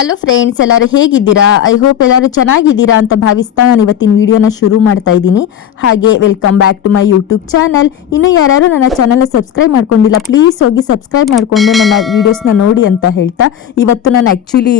Hello friends ಎಲ್ಲರೂ ಹೇಗಿದ್ದೀರಾ? I hope ಎಲ್ಲರೂ ಚೆನ್ನಾಗಿದ್ದೀರಾ ಅಂತ ಭಾವಿಸ್ತಾ ನಾನು ಇವತ್ತಿನ ವಿಡಿಯೋನ ಶುರು ಮಾಡ್ತಾ ಇದ್ದೀನಿ. ಹಾಗೆ welcome back to my YouTube channel ಇನ್ನು ಯಾರು ನನ್ನ ಚಾನಲ್ನ ಸಬ್ಸ್ಕ್ರೈಬ್ ಮಾಡ್ಕೊಂಡಿಲ್ಲ ಪ್ಲೀಸ್ ಹೋಗಿ ಸಬ್ಸ್ಕ್ರೈಬ್ ಮಾಡಿಕೊಂಡು ನನ್ನ ವೀಡಿಯೋಸ್ನ ನೋಡಿ ಅಂತ ಹೇಳ್ತಾ, ಇವತ್ತು ನಾನು ಆ್ಯಕ್ಚುಲಿ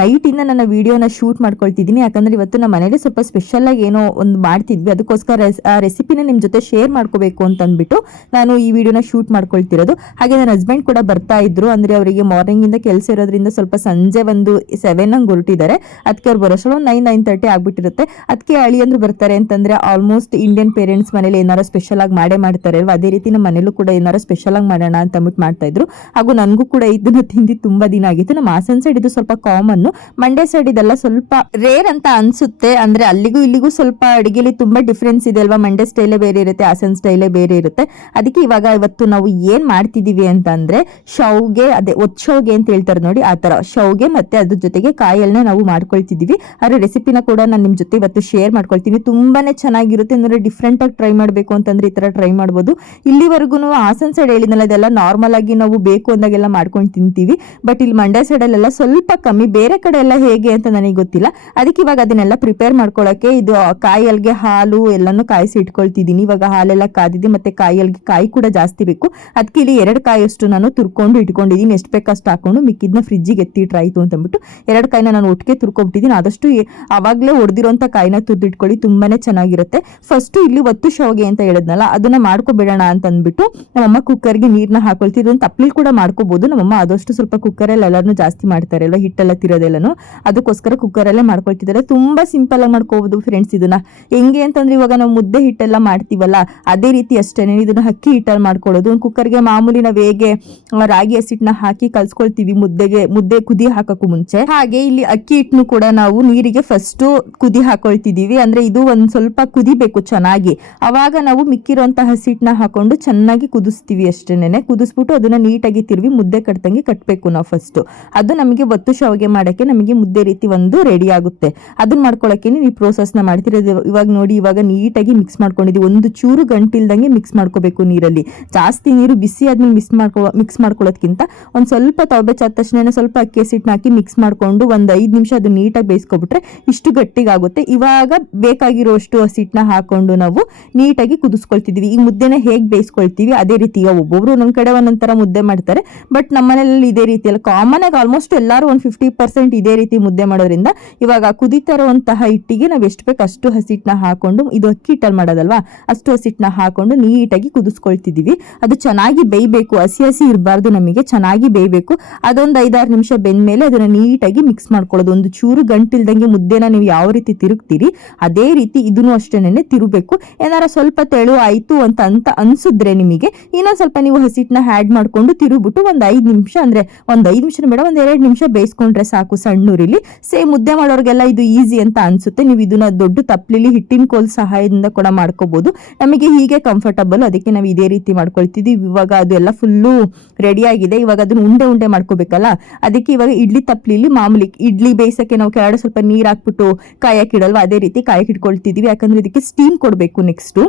ನೈಟಿಂದ ನನ್ನ ವಿಡಿಯೋನ ಶೂಟ್ ಮಾಡ್ಕೊಳ್ತಿದ್ದೀನಿ. ಯಾಕಂದರೆ ಇವತ್ತು ನಮ್ಮ ಮನೇಲಿ ಸ್ವಲ್ಪ ಸ್ಪೆಷಲಾಗಿ ಏನೋ ಒಂದು ಮಾಡ್ತಿದ್ವಿ. ಅದಕ್ಕೋಸ್ಕರ ರೆಸಿಪಿನ ನಿಮ್ಮ ಜೊತೆ ಶೇರ್ ಮಾಡ್ಕೋಬೇಕು ಅಂತ ಅಂದ್ಬಿಟ್ಟು ನಾನು ಈ ವಿಡಿಯೋನ ಶೂಟ್ ಮಾಡ್ಕೊಳ್ತಿರೋದು. ಹಾಗೆ ನನ್ನ ಹಸ್ಬೆಂಡ್ ಕೂಡ ಬರ್ತಾ ಇದ್ರು. ಅಂದರೆ ಅವರಿಗೆ ಮಾರ್ನಿಂಗಿಂದ ಕೆಲಸ ಇರೋದ್ರಿಂದ ಸ್ವಲ್ಪ ಸಂಜೆ ಒಂದು ಸೆವೆನ್ ಹಂಗೆ ಹೊರಟಿದ್ದಾರೆ ಅದಕ್ಕೆ ಅವ್ರು ಬರೋ ಒಂದು ನೈನ್ ನೈನ್ ತರ್ಟಿ ಆಗ್ಬಿಟ್ಟಿರುತ್ತೆ. ಅದಕ್ಕೆ ಅಳಿಯಂದ್ರು ಬರ್ತಾರೆ ಅಂತಂದ್ರೆ ಆಲ್ಮೋಸ್ಟ್ ಇಂಡಿಯನ್ ಪೇರೆಂಟ್ಸ್ ಮನೇಲಿ ಏನಾರು ಸ್ಪೆಷಲ್ ಆಗಿ ಮಾಡೇ ಮಾಡ್ತಾರೆ ಅಲ್ವಾ? ಅದೇ ರೀತಿ ನಮ್ಮ ಮನೇಲೂ ಕೂಡ ಏನಾರು ಸ್ಪೆಷಲ್ ಆಗಿ ಮಾಡೋಣ ಅಂತ ಅಂದ್ಬಿಟ್ಟು ಮಾಡ್ತಾ ಇದ್ರು. ಹಾಗೂ ನನಗೂ ಕೂಡ ಇದನ್ನ ತಿಂದು ತುಂಬಾ ದಿನ ಆಗಿತ್ತು. ನಮ್ಮ ಹಾಸನ್ ಸೈಡ್ ಇದು ಸ್ವಲ್ಪ ಕಾಮನ್ ಮಂಡ್ಯ ಸೈಡ್ ಇದೆಲ್ಲ ಸ್ವಲ್ಪ ರೇರ್ ಅಂತ ಅನ್ಸುತ್ತೆ. ಅಂದ್ರೆ ಅಲ್ಲಿಗೂ ಇಲ್ಲಿಗೂ ಸ್ವಲ್ಪ ಅಡಿಗೆಲಿ ತುಂಬಾ ಡಿಫ್ರೆನ್ಸ್ ಇದೆ ಅಲ್ವಾ? ಮಂಡ್ಯ ಸ್ಟೈಲೇ ಬೇರೆ ಇರುತ್ತೆ, ಹಾಸನ್ ಸ್ಟೈಲೇ ಬೇರೆ ಇರುತ್ತೆ. ಅದಕ್ಕೆ ಇವಾಗ ಇವತ್ತು ನಾವು ಏನ್ ಮಾಡ್ತಿದೀವಿ ಅಂತ ಶೌಗೆ ಅದೇ ಒತ್ ಶೌಗೆ ಅಂತ ಹೇಳ್ತಾರೆ ನೋಡಿ, ಆ ತರ ಶೌಗೆ ಮತ್ತೆ ಅದ್ರ ಜೊತೆಗೆ ಕಾಯಲ್ನ ನಾವು ಮಾಡ್ಕೊಳ್ತಿದ್ದೀವಿ. ಅದ್ರ ರೆಸಿಪಿನ ಕೂಡ ನಾನು ನಿಮ್ ಜೊತೆ ಇವತ್ತು ಶೇರ್ ಮಾಡ್ಕೊಳ್ತೀನಿ. ತುಂಬಾನೇ ಚೆನ್ನಾಗಿರುತ್ತೆ. ಅಂದ್ರೆ ಡಿಫ್ರೆಂಟ್ ಆಗಿ ಟ್ರೈ ಮಾಡಬೇಕು ಅಂತಂದ್ರೆ ಈ ತರ ಟ್ರೈ ಮಾಡ್ಬೋದು. ಇಲ್ಲಿವರೆಗೂ ಹಾಸನ್ ಸೈಡ್ ಹೇಳಿದ್ನಲ್ಲ, ಇದೆಲ್ಲ ನಾರ್ಮಲ್ ಆಗಿ ನಾವು ಬೇಕು ಅಂದಾಗೆಲ್ಲ ಮಾಡ್ಕೊಂಡು ತಿಂತೀವಿ. ಬಟ್ ಇಲ್ಲಿ ಮಂಡ್ಯ ಸೈಡಲ್ಲೆಲ್ಲ ಸ್ವಲ್ಪ ಕಮ್ಮಿ. ಬೇರೆ ಕಡೆ ಎಲ್ಲ ಹೇಗೆ ಅಂತ ನನಗೆ ಗೊತ್ತಿಲ್ಲ. ಅದಕ್ಕೆ ಇವಾಗ ಅದನ್ನೆಲ್ಲ ಪ್ರಿಪೇರ್ ಮಾಡ್ಕೊಳ್ಳೋಕೆ ಇದು ಕಾಯಲ್ಗೆ ಹಾಲು ಎಲ್ಲಾನು ಕಾಯಿಸಿ ಇಟ್ಕೊಳ್ತಿದ್ದೀನಿ. ಇವಾಗ ಹಾಲೆಲ್ಲ ಕಾದಿದೆ ಮತ್ತೆ ಕಾಯಲ್ಗೆ ಕಾಯಿ ಕೂಡ ಜಾಸ್ತಿ ಬೇಕು. ಅದಕ್ಕೆ ಇಲ್ಲಿ ಎರಡು ಕಾಯಿಯಷ್ಟು ನಾನು ತುರ್ಕೊಂಡು ಇಟ್ಕೊಂಡಿದ್ದೀನಿ ಎಷ್ಟು ಬೇಕಷ್ಟು ಹಾಕೊಂಡು ಮಿಕ್ಕಿದ್ನ ಫ್ರಿಜ್ಜಿಗೆ ಎತ್ತಿಟ್ರಾಯಿತು ಅಂತಂದ್ಬಿಟ್ಟು. ಅಂತ ಅಂದ್ಬಿಟ್ಟು ಎರಡು ಕಾಯಿನ ನಾನು ಒಟ್ಟಿಗೆ ತುರ್ಕೊಬಿಟ್ಟಿದ್ದೀನಿ. ಆದಷ್ಟು ಅವಾಗಲೇ ಒಡೆದಿರೋಂಥ ಕಾಯಿನ ತುರ್ದಿಟ್ಕೊಳ್ಳಿ. ತುಂಬಾನೇ ಚೆನ್ನಾಗಿರುತ್ತೆ. ಫಸ್ಟು ಇಲ್ಲಿ ಒತ್ತು ಶಾವಿಗೆ ಅಂತ ಹೇಳಿದ್ನಲ್ಲ, ಅದನ್ನ ಮಾಡ್ಕೊಬೇಡೋಣ ಅಂತ ಅಂದ್ಬಿಟ್ಟು ನಮ್ಮಮ್ಮ ಕುಕ್ಕರ್ಗೆ ನೀರನ್ನ ಹಾಕೊಳ್ತೀವಿ ಇದೊಂದು ತಪ್ಪಲಿ ಕೂಡ ಮಾಡ್ಕೋಬೋದು. ನಮ್ಮಮ್ಮ ಆದಷ್ಟು ಸ್ವಲ್ಪ ಕುಕ್ಕರಲ್ಲಿ ಎಲ್ಲರೂ ಜಾಸ್ತಿ ಮಾಡ್ತಾರೆ ಅಲ್ವಾ? ಹಿಟ್ಟೆಲ್ಲ ತಿರೋದೆಲ್ಲನು. ಅದಕ್ಕೋಸ್ಕರ ಕುಕ್ಕರಲ್ಲೇ ಮಾಡ್ಕೊಳ್ತಿದ್ದಾರೆ. ತುಂಬಾ ಸಿಂಪಲ್ ಆಗಿ ಮಾಡ್ಕೋಬಹುದು ಫ್ರೆಂಡ್ಸ್ ಇದನ್ನ. ಹೆಂಗೆ ಅಂತಂದ್ರೆ ಇವಾಗ ನಾವು ಮುದ್ದೆ ಹಿಟ್ಟೆಲ್ಲ ಮಾಡ್ತೀವಲ್ಲ, ಅದೇ ರೀತಿ ಅಷ್ಟೇನೆ. ಇದನ್ನ ಅಕ್ಕಿ ಹಿಟ್ಟಲ್ಲಿ ಮಾಡ್ಕೊಳ್ಳೋದು. ಒಂದು ಕುಕ್ಕರ್ಗೆ ಮಾಮೂಲಿ ನಾವು ಹೇಗೆ ರಾಗಿ ಹಸಿಟ್ಟನ್ನ ಹಾಕಿ ಕಲ್ಸ್ಕೊಳ್ತೀವಿ ಮುದ್ದೆಗೆ, ಮುದ್ದೆ ಕುದಿ ಹಾಕೋಕ್ಕೂ ಮುಂಚೆ. ಹಾಗೆ ಇಲ್ಲಿ ಅಕ್ಕಿ ಹಿಟ್ಟನ್ನು ಕೂಡ ನಾವು ನೀರಿಗೆ ಫಸ್ಟ್ ಕುದಿ ಹಾಕೊಳ್ತಿದೀವಿ ಅಂದ್ರೆ ಇದು ಒಂದ್ ಸ್ವಲ್ಪ ಕುದಿಬೇಕು ಚೆನ್ನಾಗಿ. ಅವಾಗ ನಾವು ಮಿಕ್ಕಿರುವಂತಹ ಹಸಿಟ್ಟನ್ನ ಹಾಕೊಂಡು ಚೆನ್ನಾಗಿ ಕುದಿಸ್ತೀವಿ ಅಷ್ಟೇನೆ ಕುದಿಸ್ಬಿಟ್ಟು ಅದನ್ನ ನೀಟಾಗಿ ತಿರುವಿ ಮುದ್ದೆ ಕಟ್ತಂಗೆ ಕಟ್ಟಬೇಕು ನಾವು ಫಸ್ಟ್ ಅದು ನಮಗೆ ಒತ್ತು ಶಾವಿಗೆ ಮಾಡಕ್ಕೆ ನಮಗೆ ಮುದ್ದೆ ರೀತಿ ಒಂದು ರೆಡಿ ಆಗುತ್ತೆ. ಅದನ್ನ ಮಾಡ್ಕೊಳಕ್ಕೆ ನೀವು ಈ ಪ್ರೋಸೆಸ್ನ ಮಾಡ್ತಿರೋದು ಇವಾಗ ನೋಡಿ, ಇವಾಗ ನೀಟಾಗಿ ಮಿಕ್ಸ್ ಮಾಡ್ಕೊಂಡಿದ್ದೀವಿ. ಒಂದು ಚೂರು ಗಂಟಿಲ್ದಂಗೆ ಮಿಕ್ಸ್ ಮಾಡ್ಕೋಬೇಕು ನೀರಲ್ಲಿ. ಜಾಸ್ತಿ ನೀರು ಬಿಸಿ ಆದ್ಮೇಲೆ ಮಿಕ್ಸ್ ಮಾಡ್ಕೊ ಮಿಕ್ಸ್ ಮಾಡ್ಕೊಳ್ಳೋದ್ಕಿಂತ ಒಂದು ಸ್ವಲ್ಪ ತವಬೆ ಚಾದ ತಕ್ಷಣ ಸ್ವಲ್ಪ ಅಕ್ಕಿ ಸಿಟ್ಟನ್ನ ಹಾಕಿ ಮಿಕ್ಸ್ ಮಾಡ್ಕೊಂಡು ಒಂದು ಐದು ನಿಮಿಷ ಅದು ನೀಟಾಗಿ ಬೇಯಿಸ್ಕೊಬಿಟ್ರೆ ಇಷ್ಟು ಗಟ್ಟಿಗಾಗುತ್ತೆ. ಇವಾಗ ಬೇಕಾಗಿರೋಷ್ಟು ಹಸಿಟ್ಟನ್ನ ಹಾಕೊಂಡು ನಾವು ನೀಟಾಗಿ ಕುದಿಸ್ಕೊಳ್ತಿದ್ವಿ. ಈ ಮುದ್ದೆನ ಹೇಗೆ ಬೇಯಿಸ್ಕೊಳ್ತೀವಿ? ಅದೇ ರೀತಿಯ ಒಬ್ಬೊಬ್ರು ಒಂದೊಂದ್ ಕಡೆ ಒಂದೊಂಥರ ಥರ ಮುದ್ದೆ ಮಾಡ್ತಾರೆ. ಬಟ್ ನಮ್ಮನೇಲಿ ಇದೇ ರೀತಿಯಲ್ಲಿ ಕಾಮನ್ ಆಗಿ ಆಲ್ಮೋಸ್ಟ್ ಎಲ್ಲರೂ ಒಂದು ಫಿಫ್ಟಿ ಪರ್ಸೆಂಟ್ ಇದೇ ರೀತಿ ಮುದ್ದೆ ಮಾಡೋದ್ರಿಂದ ಇವಾಗ ಕುದಿತಾ ಹಿಟ್ಟಿಗೆ ನಾವು ಎಷ್ಟು ಬೇಕು ಅಷ್ಟು ಹಸಿಟ್ಟನ್ನ ಹಾಕೊಂಡು, ಇದು ಅಕ್ಕಿ ಹಿಟ್ಟಲ್ಲಿ ಮಾಡೋದಲ್ವಾ? ಅಷ್ಟು ಹಸಿಟ್ಟನ್ನ ಹಾಕೊಂಡು ನೀಟಾಗಿ ಕುದಿಸ್ಕೊಳ್ತಿದ್ದೀವಿ ಅದು ಚೆನ್ನಾಗಿ ಬೇಯಬೇಕು. ಹಸಿ ಹಸಿ ಇರಬಾರ್ದು ನಮಗೆ. ಚೆನ್ನಾಗಿ ಬೇಯಬೇಕು. ಅದೊಂದು ಐದಾರು ನಿಮಿಷ ಬೆಂದ ಮೇಲೆ ಅದನ್ನ ನೀಟಾಗಿ ಮಿಕ್ಸ್ ಮಾಡ್ಕೊಳ್ಳೋದು. ಒಂದು ಚೂರು ಗಂಟಿಲ್ದಂಗೆ ಮುದ್ದೆನ ನೀವು ಯಾವ ರೀತಿ ತಿರುಗ್ತೀರಿ, ಅದೇ ರೀತಿ ಇದನ್ನು ಅಷ್ಟೇನೆ ತಿರುಗಬೇಕು. ಏನಾರ ಸ್ವಲ್ಪ ತೆಳು ಆಯ್ತು ಅಂತ ಅಂತ ಅನ್ಸಿದ್ರೆ ನಿಮಗೆ, ಇನ್ನೊಂದ್ ಸ್ವಲ್ಪ ನೀವು ಹಸಿಟ್ಟನ್ನ ಆ್ಯಡ್ ಮಾಡ್ಕೊಂಡು ತಿರುಗ್ಬಿಟ್ಟು ಒಂದು ಐದು ನಿಮಿಷ ಅಂದ್ರೆ ಒಂದು ಐದು ನಿಮಿಷ ಬೇಡ, ಒಂದು ಎರಡು ನಿಮಿಷ ಬೇಯಿಸ್ಕೊಂಡ್ರೆ ಸಾಕು ಸಣ್ಣೂರಿಲಿ. ಸೇಮ್ ಮುದ್ದೆ ಮಾಡೋರಿಗೆಲ್ಲ ಇದು ಈಸಿ ಅಂತ ಅನ್ಸುತ್ತೆ. ನೀವು ಇದನ್ನ ದೊಡ್ಡ ತಪ್ಲಿಲಿ ಹಿಟ್ಟಿನ ಕೋಲ್ ಸಹಾಯದಿಂದ ಕೂಡ ಮಾಡ್ಕೋಬಹುದು ನಮಗೆ ಹೀಗೆ ಕಂಫರ್ಟಬಲ್ ಅದಕ್ಕೆ ನಾವು ಇದೇ ರೀತಿ ಮಾಡ್ಕೊಳ್ತಿದ್ವಿ ಇವಾಗ ಅದು ಎಲ್ಲ ಫುಲ್ಲು ರೆಡಿ ಆಗಿದೆ. ಇವಾಗ ಅದನ್ನ ಉಂಡೆ ಉಂಡೆ ಮಾಡ್ಕೋಬೇಕಲ್ಲ? ಅದಕ್ಕೆ ಇವಾಗ ಇಡ್ಲಿ ತಪ್ಲಿಲಿ ಮಾಮೂಲಿ ಇಡ್ಲಿ ಬೇಯಿಸಕ್ಕೆ ನಾವು ಕೆಳಗಡೆ ಸ್ವಲ್ಪ ನೀರ್ ಹಾಕ್ಬಿಟ್ಟು ಕಾಯಕ್ಕಿಡಲ್ವಾ ಅದೇ ರೀತಿ ಕಾಯಕ್ಕೆ ಇಟ್ಕೊಳ್ತಿದೀವಿ. ಯಾಕಂದ್ರೆ ಇದಕ್ಕೆ ಸ್ಟೀಮ್ ಕೊಡಬೇಕು ನೆಕ್ಸ್ಟು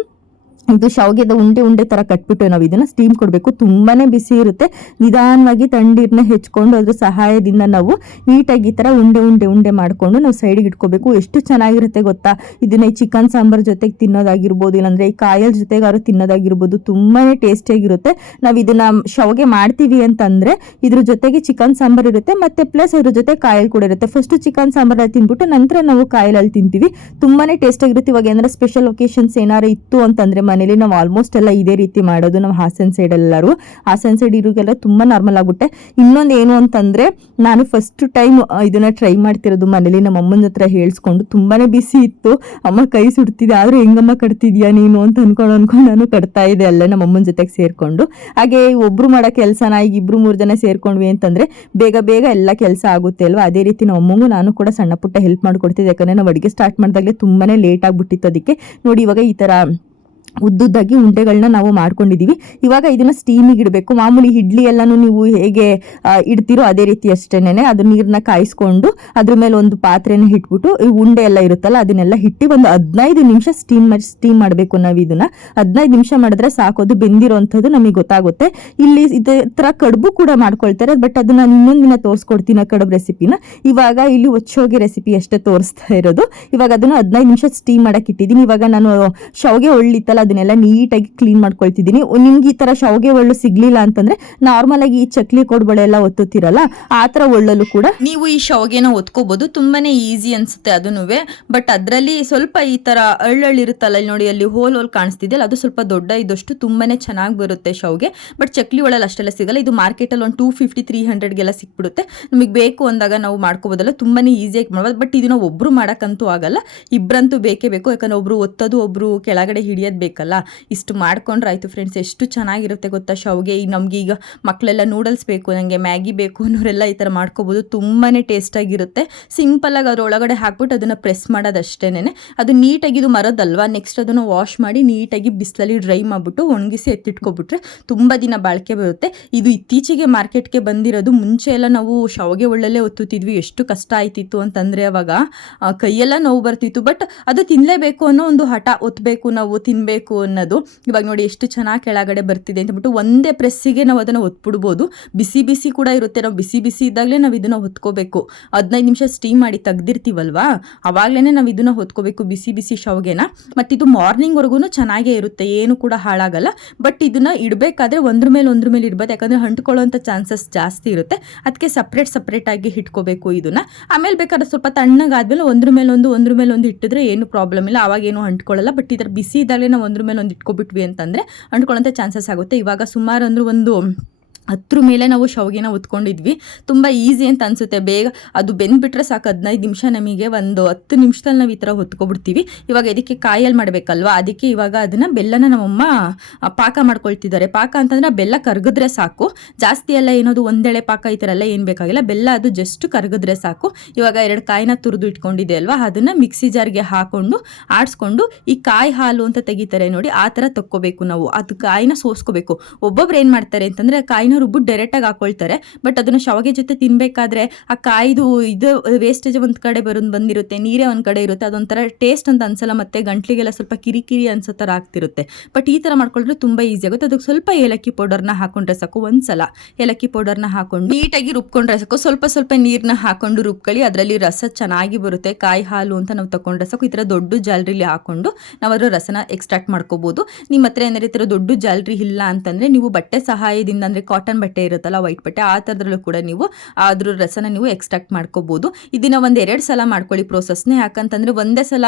ಇದು ಶಾವಿಗೆದ ಉಂಡೆ ಉಂಡೆ ತರ ಕಟ್ಬಿಟ್ಟು ನಾವು ಇದನ್ನ ಸ್ಟೀಮ್ ಕೊಡಬೇಕು. ತುಂಬಾನೇ ಬಿಸಿ ಇರುತ್ತೆ. ನಿಧಾನವಾಗಿ ತಂಡೀರ್ನ ಹೆಚ್ಕೊಂಡು ಅದ್ರ ಸಹಾಯದಿಂದ ನಾವು ನೀಟಾಗಿ ಈ ತರ ಉಂಡೆ ಉಂಡೆ ಉಂಡೆ ಮಾಡ್ಕೊಂಡು ನಾವು ಸೈಡ್ಗೆ ಇಟ್ಕೋಬೇಕು. ಎಷ್ಟು ಚೆನ್ನಾಗಿರುತ್ತೆ ಗೊತ್ತಾ? ಇದನ್ನ ಈ ಚಿಕನ್ ಸಾಂಬಾರ್ ಜೊತೆಗೆ ತಿನ್ನೋದಾಗಿರ್ಬೋದು, ಇಲ್ಲಾಂದ್ರೆ ಈ ಕಾಯಲ್ ಜೊತೆಗಾರು ತಿನ್ನೋದಾಗಿರ್ಬೋದು ತುಂಬಾನೇ ಟೇಸ್ಟಿಯಾಗಿರುತ್ತೆ ನಾವು ಇದನ್ನ ಶಾವಿಗೆ ಮಾಡ್ತೀವಿ ಅಂತಂದ್ರೆ ಇದ್ರ ಜೊತೆಗೆ ಚಿಕನ್ ಸಾಂಬಾರ್ ಇರುತ್ತೆ. ಮತ್ತೆ ಪ್ಲಸ್ ಅದ್ರ ಜೊತೆ ಕಾಯಲ್ ಕೂಡ ಇರುತ್ತೆ. ಫಸ್ಟ್ ಚಿಕನ್ ಸಾಂಬಾರಲ್ಲಿ ತಿನ್ಬಿಟ್ಟು ನಂತರ ನಾವು ಕಾಯಲಲ್ಲಿ ತಿಂತೀವಿ. ತುಂಬಾನೇ ಟೇಸ್ಟ್ ಆಗಿರುತ್ತೆ. ಇವಾಗ ಏನಾರ ಸ್ಪೆಷಲ್ ಒಕೇಶನ್ಸ್ ಏನಾರ ಇತ್ತು ಅಂತಂದ್ರೆ ಮನೇಲಿ ನಾವು ಆಲ್ಮೋಸ್ಟ್ ಎಲ್ಲ ಇದೇ ರೀತಿ ಮಾಡೋದು ನಮ್ಮ ಹಾಸನ್ ಸೈಡ್ ಎಲ್ಲರೂ ಹಾಸನ್ ಸೈಡ್ ಇರೋಗೆಲ್ಲ ತುಂಬ ನಾರ್ಮಲ್ ಆಗುತ್ತೆ ಇನ್ನೊಂದು ಏನು ಅಂತಂದ್ರೆ, ನಾನು ಫಸ್ಟ್ ಟೈಮ್ ಇದನ್ನ ಟ್ರೈ ಮಾಡ್ತಿರೋದು ಮನೇಲಿ ನಮ್ಮ ಅಮ್ಮನ ಹತ್ರ ಹೇಳಿಸ್ಕೊಂಡು ತುಂಬಾನೇ ಬಿಸಿ ಇತ್ತು. ಅಮ್ಮ ಕೈ ಸುಡ್ತಿದೆ, ಆದ್ರೂ ಹೆಂಗಮ್ಮ ಕಟ್ತಿದ್ಯಾ ನೀನು ಅಂತ ಅನ್ಕೊಂಡು ಅನ್ಕೊಂಡು ನಾನು ಕಟ್ತಾ ಇದೆ ಅಲ್ಲ ನಮ್ಮ ಅಮ್ಮನ ಜೊತೆಗೆ ಸೇರ್ಕೊಂಡು. ಹಾಗೆ ಒಬ್ರು ಮಾಡೋ ಕೆಲಸನ, ಈಗ ಇಬ್ರು ಮೂರು ಜನ ಸೇರ್ಕೊಂಡ್ವಿ ಅಂತಂದ್ರೆ ಬೇಗ ಬೇಗ ಎಲ್ಲ ಕೆಲಸ ಆಗುತ್ತೆ ಅಲ್ವಾ? ಅದೇ ರೀತಿ ನಮ್ಮ ಅಮ್ಮಗೂ ನಾನು ಕೂಡ ಸಣ್ಣ ಪುಟ್ಟ ಹೆಲ್ಪ್ ಮಾಡಿಕೊಡ್ತಿದ್ದೆ. ಯಾಕಂದರೆ ನಾವು ಅಡುಗೆ ಸ್ಟಾರ್ಟ್ ಮಾಡಿದಾಗಲೇ ತುಂಬಾನೇ ಲೇಟ್ ಆಗಿಬಿಟ್ಟಿತ್ತು ಅದಕ್ಕೆ. ನೋಡಿ ಇವಾಗ ಈ ತರ ಉದ್ದುದ್ದಾಗಿ ಉಂಡೆಗಳನ್ನ ನಾವು ಮಾಡ್ಕೊಂಡಿದ್ದೀವಿ ಇವಾಗ ಇದನ್ನ ಸ್ಟೀಮಿಗೆ ಇಡಬೇಕು. ಮಾಮೂಲಿ ಇಡ್ಲಿ ಎಲ್ಲಾನು ನೀವು ಹೇಗೆ ಇಡ್ತೀರೋ ಅದೇ ರೀತಿ ಅಷ್ಟೇನೆ ಅದು ನೀರನ್ನ ಕಾಯಿಸ್ಕೊಂಡು ಅದ್ರ ಮೇಲೆ ಒಂದು ಪಾತ್ರೆನ ಇಟ್ಬಿಟ್ಟು ಈ ಉಂಡೆ ಎಲ್ಲ ಇರುತ್ತಲ್ಲ ಅದನ್ನೆಲ್ಲ ಹಿಟ್ಟಿ ಒಂದು ಹದಿನೈದು ನಿಮಿಷ ಸ್ಟೀಮ್ ಸ್ಟೀಮ್ ಮಾಡಬೇಕು ನಾವು ಇದನ್ನ. ಹದಿನೈದು ನಿಮಿಷ ಮಾಡಿದ್ರೆ ಸಾಕೋದು ಅದು ಬೆಂದಿರೋಂಥದ್ದು ನಮಗೆ ಗೊತ್ತಾಗುತ್ತೆ. ಇಲ್ಲಿ ಇದೇ ಥರ ಕಡುಬು ಕೂಡ ಮಾಡ್ಕೊಳ್ತಾರೆ, ಬಟ್ ಅದನ್ನ ನಾನು ಇನ್ನೊಂದು ದಿನ ತೋರಿಸ್ಕೊಡ್ತೀನಿ ಕಡಬು ಕಡುಬು ರೆಸಿಪಿನ ಇವಾಗ ಇಲ್ಲಿ ಒಚ್ಚೋಗೆ ರೆಸಿಪಿ ಅಷ್ಟೇ ತೋರಿಸ್ತಾ ಇರೋದು. ಇವಾಗ ಅದನ್ನ ಹದಿನೈದು ನಿಮಿಷ ಸ್ಟೀಮ್ ಮಾಡಕ್ಕೆ ಇಟ್ಟಿದ್ದೀನಿ. ಇವಾಗ ನಾನು ಶಾವಿಗೆ ಒಳ್ಳಿತ್ತಲ್ಲ ಅದನ್ನೆಲ್ಲ ನೀಟಾಗಿ ಕ್ಲೀನ್ ಮಾಡ್ಕೊಳ್ತಿದ್ದೀನಿ. ನಿಮ್ಗೆ ಈ ಥರ ಶಾವಿಗೆ ಒಳ್ಳು ಸಿಗ್ಲಿಲ್ಲ ಅಂತಂದ್ರೆ ನಾರ್ಮಲ್ ಆಗಿ ಈ ಚಕ್ಲಿ ಕೊಡ್ಬಳೆ ಎಲ್ಲ ಒತ್ತುತ್ತೀರಲ್ಲ, ಆ ಥರ ಒಳ್ಳಲು ಕೂಡ ನೀವು ಈ ಶಾವಿಗೆನ ಒತ್ಕೋಬಹುದು ತುಂಬಾನೇ ಈಸಿ ಅನ್ಸುತ್ತೆ ಅದನ್ನು ಬಟ್ ಅದರಲ್ಲಿ ಸ್ವಲ್ಪ ಈ ತರ ಅಳ್ಳಿ ಇರುತ್ತಲ್ಲ, ಇಲ್ಲಿ ನೋಡಿ ಅಲ್ಲಿ ಹೋಲ್ ಹೋಲ್ ಕಾಣಿಸ್ತಿದೆಯಲ್ಲ ಅದು ಸ್ವಲ್ಪ ದೊಡ್ಡ ಇದ್ದಷ್ಟು ತುಂಬಾನೇ ಚೆನ್ನಾಗಿ ಬರುತ್ತೆ ಶಾವಿಗೆ. ಬಟ್ ಚಕ್ಲಿ ಒಳಲ್ಲಿ ಅಷ್ಟೆಲ್ಲ ಸಿಗಲ್ಲ, ಇದು ಮಾರ್ಕೆಟಲ್ಲಿ ಒಂದು ಟೂ ಫಿಫ್ಟಿ ತ್ರೀ ಹಂಡ್ರೆಡ್ಗೆಲ್ಲ ಸಿಕ್ಬಿಡುತ್ತೆ. ನಮಗೆ ಬೇಕು ಅಂದಾಗ ನಾವು ಮಾಡ್ಕೋಬೋದಲ್ಲ, ತುಂಬಾನೇ ಈಸಿಯಾಗಿ ಮಾಡ್ಬೋದು. ಬಟ್ ಇದನ್ನ ಒಬ್ರು ಮಾಡೋಕ್ಕಂತೂ ಆಗಲ್ಲ ಇಬ್ಬರಂತೂ ಬೇಕೇ ಬೇಕು. ಯಾಕಂದ್ರೆ ಒಬ್ರು ಒತ್ತೋದು, ಒಬ್ರು ಕೆಳಗಡೆ ಹಿಡಿಯೋದು ಬೇಕಲ್ಲ ಇಷ್ಟು ಮಾಡ್ಕೊಂಡ್ರೆ ಆಯಿತು ಫ್ರೆಂಡ್ಸ್ ಎಷ್ಟು ಚೆನ್ನಾಗಿರುತ್ತೆ ಗೊತ್ತಾ ಶಾವಿಗೆ? ಈಗ ನಮಗೆ ಈಗ ಮಕ್ಕಳೆಲ್ಲ ನೂಡಲ್ಸ್ ಬೇಕು ನನಗೆ ಮ್ಯಾಗಿ ಬೇಕು ಅನ್ನೋರೆಲ್ಲ ಈ ಥರ ಮಾಡ್ಕೋಬೋದು. ತುಂಬಾ ಟೇಸ್ಟಾಗಿರುತ್ತೆ ಸಿಂಪಲಾಗಿ ಅದ್ರ ಒಳಗಡೆ ಹಾಕ್ಬಿಟ್ಟು ಅದನ್ನು ಪ್ರೆಸ್ ಮಾಡೋದಷ್ಟೇನೆ ಅದು ನೀಟಾಗಿ ಇದು ಮರದಲ್ವಾ? ನೆಕ್ಸ್ಟ್ ಅದನ್ನು ವಾಶ್ ಮಾಡಿ ನೀಟಾಗಿ ಬಿಸಿಲಲ್ಲಿ ಡ್ರೈ ಮಾಡಿಬಿಟ್ಟು ಒಣಗಿಸಿ ಎತ್ತಿಟ್ಕೊಬಿಟ್ರೆ ತುಂಬ ದಿನ ಬಾಳಿಕೆ ಬರುತ್ತೆ. ಇದು ಇತ್ತೀಚೆಗೆ ಮಾರ್ಕೆಟ್ಗೆ ಬಂದಿರೋದು ಮುಂಚೆ ಎಲ್ಲ ನಾವು ಶಾವಿಗೆ ಒಳ್ಳಲ್ಲೇ ಒತ್ತುತ್ತಿದ್ವಿ. ಎಷ್ಟು ಕಷ್ಟ ಆಯ್ತಿತ್ತು ಅಂತಂದರೆ ಅವಾಗ ಕೈಯೆಲ್ಲ ನೋವು ಬರ್ತಿತ್ತು. ಬಟ್ ಅದು ತಿನ್ನಲೇಬೇಕು ಅನ್ನೋ ಒಂದು ಹಠ ಒತ್ತಬೇಕು ನಾವು ತಿನ್ನಬೇಕು ಅನ್ನೋದು ಇವಾಗ ನೋಡಿ ಎಷ್ಟು ಚೆನ್ನಾಗಿ ಕೆಳಗಡೆ ಬರ್ತಿದೆ ಅಂತ ಬಿಟ್ಟು ಒಂದೇ ಪ್ರೆಸ್ಸಿಗೆ ನಾವು ಅದನ್ನು ಒತ್ಬಿಡ್ಬೋದು. ಬಿಸಿ ಬಿಸಿ ಕೂಡ ಇರುತ್ತೆ. ನಾವು ಬಿಸಿ ಬಿಸಿ ಇದ್ದಾಗಲೇ ನಾವು ಇದನ್ನು ಹೊತ್ಕೋಬೇಕು. ಹದಿನೈದು ನಿಮಿಷ ಸ್ಟೀಮ್ ಮಾಡಿ ತೆಗ್ದಿರ್ತೀವಲ್ವಾ? ಅವಾಗಲೇ ನಾವು ಇದನ್ನು ಹೊತ್ಕೋಬೇಕು ಬಿಸಿ ಬಿಸಿ ಶಾವಿಗೆನ. ಮತ್ತಿದು ಮಾರ್ನಿಂಗ್ವರೆಗೂ ಚೆನ್ನಾಗೇ ಇರುತ್ತೆ. ಏನು ಕೂಡ ಹಾಳಾಗಲ್ಲ. ಬಟ್ ಇದನ್ನು ಇಡಬೇಕಾದ್ರೆ ಒಂದ್ರ ಮೇಲೆ ಒಂದ್ರ ಮೇಲೆ ಇಡ್ಬೋದು. ಯಾಕಂದರೆ ಅಂಟ್ಕೊಳ್ಳೋಂಥ ಚಾನ್ಸಸ್ ಜಾಸ್ತಿ ಇರುತ್ತೆ. ಅದಕ್ಕೆ ಸಪ್ರೇಟ್ ಸಪ್ರೇಟಾಗಿ ಇಟ್ಕೋಬೇಕು ಇದನ್ನು. ಆಮೇಲೆ ಬೇಕಾದ್ರೆ ಸ್ವಲ್ಪ ತಣ್ಣಗಾದ್ಮೇಲೆ ಒಂದ್ರ ಮೇಲೆ ಒಂದು, ಒಂದ್ರ ಮೇಲೆ ಒಂದು ಇಟ್ಟಿದ್ರೆ ಏನು ಪ್ರಾಬ್ಲಮ್ ಇಲ್ಲ. ಅವಾಗ ಏನು ಅಂಟ್ಕೊಳ್ಳಲ್ಲ ಬಟ್ ಇದರ ಬಿಸಿ ಇದ್ದಾಗಲೇ ನಾವು ಒಂದ್ರ ಮೇಲೆ ಒಂದು ಇಟ್ಕೊಬಿಟ್ವಿ ಅಂತಂದರೆ ಅಂಟ್ಕೊಳ್ಳೋಂಥ ಚಾನ್ಸಸ್ ಆಗುತ್ತೆ. ಇವಾಗ ಸುಮಾರು ಅಂದ್ರೆ ಒಂದು ಹತ್ರ ಮೇಲೆ ನಾವು ಶಾವಿಗೆನ ಉತ್ಕೊಂಡಿದ್ವಿ ತುಂಬ ಈಸಿ ಅಂತ ಅನಿಸುತ್ತೆ. ಬೇಗ ಅದು ಬೆಂದ್ಬಿಟ್ರೆ ಸಾಕು ಹದಿನೈದು ನಿಮಿಷ ನಮಗೆ ಒಂದು ಹತ್ತು ನಿಮಿಷದಲ್ಲಿ ನಾವು ಈ ಥರ ಹೊತ್ಕೊಬಿಡ್ತೀವಿ. ಇವಾಗ ಇದಕ್ಕೆ ಕಾಯಲ್ಲಿ ಮಾಡಬೇಕಲ್ವಾ? ಅದಕ್ಕೆ ಇವಾಗ ಅದನ್ನು ಬೆಲ್ಲನ ನಮ್ಮಮ್ಮ ಪಾಕ ಮಾಡ್ಕೊಳ್ತಿದ್ದಾರೆ. ಪಾಕ ಅಂತಂದರೆ ಬೆಲ್ಲ ಕರಗಿದ್ರೆ ಸಾಕು. ಜಾಸ್ತಿ ಎಲ್ಲ ಏನೋದು ಒಂದೆಳೆ ಪಾಕ ಈ ಥರ ಎಲ್ಲ ಏನು ಬೇಕಾಗಿಲ್ಲ. ಬೆಲ್ಲ ಅದು ಜಸ್ಟ್ ಕರಗಿದ್ರೆ ಸಾಕು. ಇವಾಗ ಎರಡು ಕಾಯಿನ ತುರಿದು ಇಟ್ಕೊಂಡಿದೆ ಅಲ್ವಾ? ಅದನ್ನು ಮಿಕ್ಸಿ ಜಾರ್ಗೆ ಹಾಕೊಂಡು, ಆಡಿಸ್ಕೊಂಡು ಈ ಕಾಯಿ ಹಾಲು ಅಂತ ತೆಗಿತಾರೆ ನೋಡಿ, ಆ ಥರ ತಕ್ಕೋಬೇಕು ನಾವು. ಅದು ಕಾಯಿನ ಸೋಸ್ಕೋಬೇಕು. ಒಬ್ಬೊಬ್ರು ಏನು ಮಾಡ್ತಾರೆ ಅಂತಂದರೆ ಕಾಯಿನ ರುಬ್ಬಿಟ್ಟು ಡೈರೆಕ್ಟಾಗಿ ಹಾಕೊಳ್ತಾರೆ. ಬಟ್ ಅದನ್ನು ಶಾವಿಗೆ ಜೊತೆ ತಿನ್ನಬೇಕಾದ್ರೆ ಆ ಕಾಯ್ದು ಇದು ವೇಸ್ಟೇಜ್ ಒಂದು ಕಡೆ ಬರೋದು ಬಂದಿರುತ್ತೆ, ನೀರೇ ಒಂದು ಕಡೆ ಇರುತ್ತೆ, ಅದೊಂಥರ ಟೇಸ್ಟ್ ಅಂತ ಅನ್ಸಲ್ಲ, ಮತ್ತೆ ಗಂಟ್ಲಿಗೆಲ್ಲ ಸ್ವಲ್ಪ ಕಿರಿಕಿರಿ ಅನ್ಸೋ ಥರ ಆಗ್ತಿರುತ್ತೆ. ಬಟ್ ಈ ಥರ ಮಾಡ್ಕೊಂಡ್ರೆ ತುಂಬ ಈಸಿ ಆಗುತ್ತೆ. ಅದಕ್ಕೆ ಸ್ವಲ್ಪ ಏಲಕ್ಕಿ ಪೌಡರ್ನ ಹಾಕೊಂಡ್ರೆ ಸಾಕು ಒಂದ್ಸಲ. ಏಲಕ್ಕಿ ಪೌಡರ್ನ ಹಾಕೊಂಡು ನೀಟಾಗಿ ರುಬ್ಕೊಂಡ್ರೆ ಸಾಕು ಸ್ವಲ್ಪ ಸ್ವಲ್ಪ ನೀರನ್ನ ಹಾಕೊಂಡು ರುಬ್ಕೊಳ್ಳಿ. ಅದರಲ್ಲಿ ರಸ ಚೆನ್ನಾಗಿ ಬರುತ್ತೆ. ಕಾಯಿ ಹಾಲು ಅಂತ ನಾವು ತಗೊಂಡ್ರೆ ಸಾಕು ಈ ಥರ ದೊಡ್ಡ ಜಾಲರಿಲಿ ಹಾಕೊಂಡು ನಾವು ಅದರ ರಸನ ಎಕ್ಸ್ಟ್ರಾಕ್ಟ್ ಮಾಡ್ಕೋಬೋದು. ನಿಮ್ಮ ಹತ್ರ ಏನಾರ ಥರ ದೊಡ್ಡ ಜಾಲರಿ ಇಲ್ಲ ಅಂತಂದರೆ ನೀವು ಬಟ್ಟೆ ಸಹಾಯದಿಂದ, ಅಂದರೆ ಕಾಟನ್ ಬಟ್ಟೆ ಇರುತ್ತಲ್ಲ ವೈಟ್ ಬಟ್ಟೆ, ಆ ಥರದ್ರಲ್ಲೂ ಕೂಡ ನೀವು ಅದ್ರ ರಸನ ನೀವು ಎಕ್ಸ್ಟ್ರಾಕ್ಟ್ ಮಾಡ್ಕೋಬೋದು. ಇದನ್ನ ಒಂದು ಎರಡು ಸಲ ಮಾಡ್ಕೊಳ್ಳಿ ಪ್ರೋಸೆಸ್ನ ಯಾಕಂತಂದರೆ ಒಂದೇ ಸಲ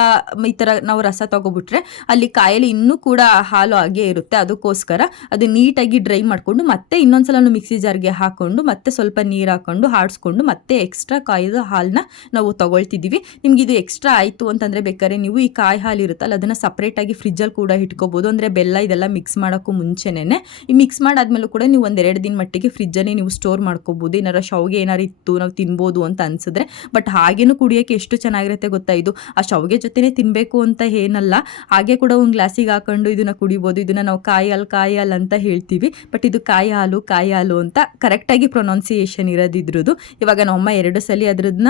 ಈ ಥರ ನಾವು ರಸ ತಗೊಬಿಟ್ರೆ ಅಲ್ಲಿ ಕಾಯಲ್ಲಿ ಇನ್ನೂ ಕೂಡ ಹಾಲು ಹಾಗೆ ಇರುತ್ತೆ. ಅದಕ್ಕೋಸ್ಕರ ಅದು ನೀಟಾಗಿ ಡ್ರೈ ಮಾಡಿಕೊಂಡು ಮತ್ತೆ ಇನ್ನೊಂದ್ಸಲ ಮಿಕ್ಸಿ ಜಾರ್ಗೆ ಹಾಕೊಂಡು ಮತ್ತೆ ಸ್ವಲ್ಪ ನೀರು ಹಾಕೊಂಡು ಹಾಡಿಸ್ಕೊಂಡು ಮತ್ತೆ ಎಕ್ಸ್ಟ್ರಾ ಕಾಯಿದು ಹಾಲನ್ನ ನಾವು ತಗೊಳ್ತಿದ್ದೀವಿ. ನಿಮ್ಗೆ ಇದು ಎಕ್ಸ್ಟ್ರಾ ಆಯಿತು ಅಂತಂದರೆ ಬೇಕಾದ್ರೆ ನೀವು ಈ ಕಾಯಿ ಹಾಲು ಇರುತ್ತಲ್ಲ, ಅದನ್ನು ಸಪ್ರೇಟಾಗಿ ಫ್ರಿಜ್ಜಲ್ಲಿ ಕೂಡ ಇಟ್ಕೋಬೋದು. ಅಂದರೆ ಬೆಲ್ಲ ಇದೆಲ್ಲ ಮಿಕ್ಸ್ ಮಾಡೋಕ್ಕೂ ಮುಂಚೆನೇ ಈ ಮಿಕ್ಸ್ ಮಾಡಾದ್ಮೇಲೂ ಕೂಡ ನೀವು ಒಂದೆರಡು ಮಟ್ಟಿಗೆ ಫ್ರಿಜ್ಜನ್ನೇ ನೀವು ಸ್ಟೋರ್ ಮಾಡ್ಕೋಬಹುದು ಏನಾರ ಶಾವಿಗೆ ಏನಾರು ಇತ್ತು, ನಾವು ತಿನ್ಬೋದು ಅಂತ ಅನ್ಸಿದ್ರೆ ಬಟ್ ಹಾಗೇನು ಕುಡಿಯೋಕೆ ಎಷ್ಟು ಚೆನ್ನಾಗಿರುತ್ತೆ ಗೊತ್ತಾ ಇದು? ಆ ಶಾವಿಗೆ ಜೊತೆನೇ ತಿನ್ಬೇಕು ಅಂತ ಏನಲ್ಲ. ಹಾಗೆ ಕೂಡ ಒಂದು ಗ್ಲಾಸಿಗೆ ಹಾಕೊಂಡು ಇದನ್ನ ಕುಡಿಬೋದು. ಇದನ್ನ ನಾವು ಕಾಯಿ ಹಾಲು ಕಾಯಿ ಹಾಲು ಅಂತ ಹೇಳ್ತೀವಿ. ಬಟ್ ಇದು ಕಾಯಿ ಹಾಲು ಕಾಯಿ ಹಾಲು ಅಂತ ಕರೆಕ್ಟಾಗಿ ಪ್ರೊನೌನ್ಸಿಯೇಷನ್ ಇರೋದಿದ್ರದ್ದು ಇವಾಗ ನಮ್ಮಮ್ಮ ಎರಡು ಸಲ ಅದ್ರದ್ನ